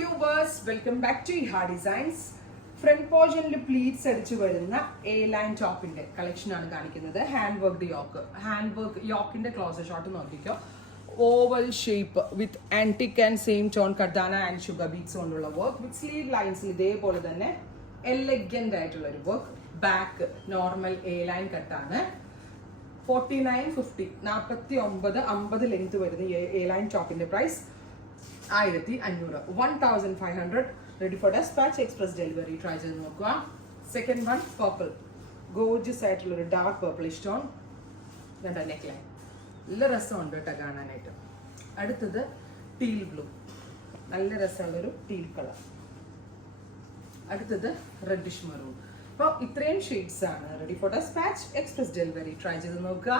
viewers, welcome back to Iha Designs. Front portion pleats അടിച്ചു വരുന്ന A line ടോപ്പിന്റെ collection ആണ് കാണിക്കുന്നത്. Hand worked yoke. Hand work യോക്കിന്റെ ക്ലോസർ ഷോട്ട് നോക്കിക്കോ. Oval shape with antique and same tone kardana and sugar beads കൊണ്ടുള്ള work with sleeve lines ഇതേപോലെ തന്നെ എലഗന്റ് ആയിട്ടുള്ള ഒരു work. Back normal A line കട്ടാണ്. 4950 4950 ലെങ്ത് വരുന്ന എ ലൈൻ ടോപ്പിന്റെ price 1500 1500 ready for dispatch express delivery try ചെയ്ത് നോക്കുക. സെക്കൻഡ് വൺ പർപ്പിൾ ഗോർജിയസ് ആയിട്ടുള്ള ഒരു dark purplish tone neck line നല്ല രസമുണ്ട് കേട്ടോ കാണാനായിട്ട്. അടുത്തത് ടീൽ ബ്ലൂ നല്ല രസമുള്ളൊരു ടീൽ കളർ. അടുത്തത് റെഡിഷ് മെറൂൺ. അപ്പോൾ ഇത്രയും ഷെയ്ഡ്സ് ആണ് ready for dispatch express delivery try ചെയ്ത് നോക്കുക.